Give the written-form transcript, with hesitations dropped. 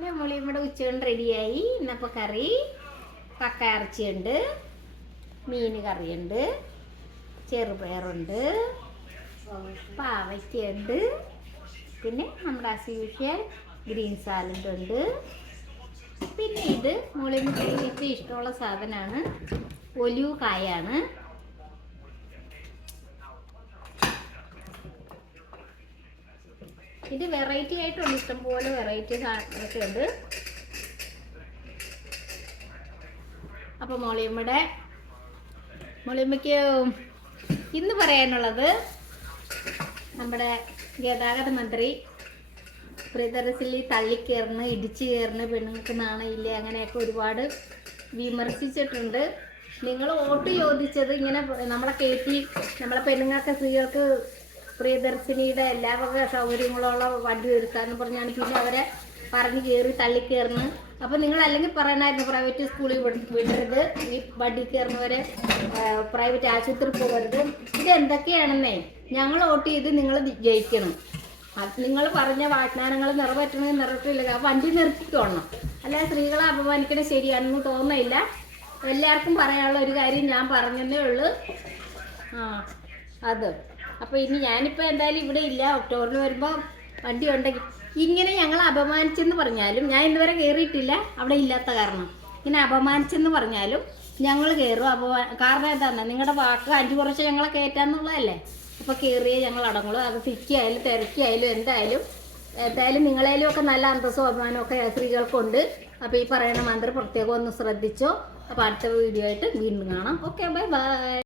നമ്മൾ ഇവിടെ ഉച്ചകൊണ്ട് റെഡിയായി. ഇന്നപ്പോൾ കറി കക്ക ഇറച്ചിയുണ്ട്, മീൻ കറിയുണ്ട്, ചെറുപയറുണ്ട്, പാവയ്ക്കുണ്ട്, പിന്നെ നമ്മുടെ അസ്യൂഷ്യൽ ഗ്രീൻ സാലഡ് ഉണ്ട്. പിന്നെ ഇത് മുളിമിക്ക് ഇപ്പോൾ ഇഷ്ടമുള്ള സാധനമാണ്, ഒലിവ് കായാണ്. ഇത് വെറൈറ്റി ആയിട്ടുണ്ട്, ഇഷ്ടംപോലെ വെറൈറ്റി സാധനങ്ങളൊക്കെ ഉണ്ട്. അപ്പോൾ മോളിയമ്മയ്ക്ക് ഇന്ന് പറയാനുള്ളത്, നമ്മുടെ ഗതാഗത മന്ത്രി പ്രിയദർശിനി തള്ളിക്കയറുന്നു, ഇടിച്ചു കയറുന്നു, പെണ്ണുങ്ങൾക്ക് നാണയില്ല, അങ്ങനെയൊക്കെ ഒരുപാട് വിമർശിച്ചിട്ടുണ്ട്. നിങ്ങൾ വോട്ട് ചോദിച്ചത് ഇങ്ങനെ നമ്മളെ കയറ്റി നമ്മളെ പെണ്ണുങ്ങൾക്ക് സ്ത്രീകൾക്ക് പ്രിയദർശിനിയുടെ എല്ലാ വക സൗകര്യങ്ങളുള്ള വണ്ടി ഒരുക്കാന്ന് പറഞ്ഞാണ് പിന്നെ അവരെ പറഞ്ഞ് കയറി തള്ളിക്കയറുന്നു. അപ്പോൾ നിങ്ങൾ അല്ലെങ്കിൽ പറയണമായിരുന്നു പ്രൈവറ്റ് സ്കൂളിൽ വിടരുത്, ഈ വണ്ടി കയറുന്നവരെ പ്രൈവറ്റ് ആശുപത്രി പോകരുത്. ഇതെന്തൊക്കെയാണെന്നേ ഞങ്ങൾ വോട്ട് ചെയ്ത് നിങ്ങൾ ജയിക്കണം. നിങ്ങൾ പറഞ്ഞ വാഗ്ദാനങ്ങൾ നിറവേറ്റണമെങ്കിൽ നിറവേറ്റില്ല, വണ്ടി നിർത്തിക്കോണം. അല്ലാതെ സ്ത്രീകളെ അപമാനിക്കണേ ശരിയാണെന്ന് തോന്നുന്നില്ല. എല്ലാവർക്കും പറയാനുള്ള ഒരു കാര്യം ഞാൻ പറഞ്ഞതേ ഉള്ളൂ. അത് അപ്പോൾ ഇനി ഞാനിപ്പോൾ എന്തായാലും ഇവിടെ ഇല്ല, ഒക്ടോബറിൽ വരുമ്പോൾ വണ്ടി ഉണ്ടെങ്കിൽ ഇങ്ങനെ ഞങ്ങൾ അപമാനിച്ചെന്ന് പറഞ്ഞാലും, ഞാൻ ഇന്നുവരെ കയറിയിട്ടില്ല അവിടെ ഇല്ലാത്ത കാരണം, ഇങ്ങനെ അപമാനിച്ചെന്ന് പറഞ്ഞാലും ഞങ്ങൾ കയറും. കാരണം എന്താണെന്ന്, നിങ്ങളുടെ വാക്ക് 5 കുറച്ച് ഞങ്ങളെ കയറ്റാന്നുള്ളതല്ലേ. അപ്പോൾ കയറിയേ ഞങ്ങൾ അടങ്ങുള്ളൂ. അത് തിക്കിയായാലും തിരക്കിയായാലും എന്തായാലും നിങ്ങളേലും ഒക്കെ നല്ല അന്തസ്സും അഭിമാനവും ഒക്കെ സ്ത്രീകൾക്കുണ്ട്. അപ്പോൾ ഈ പറയുന്ന മന്ത്രി പ്രത്യേകം ഒന്ന് ശ്രദ്ധിച്ചോ. അപ്പോൾ അടുത്ത വീഡിയോ ആയിട്ട് വീണ്ടും കാണാം. Okay, bye bye.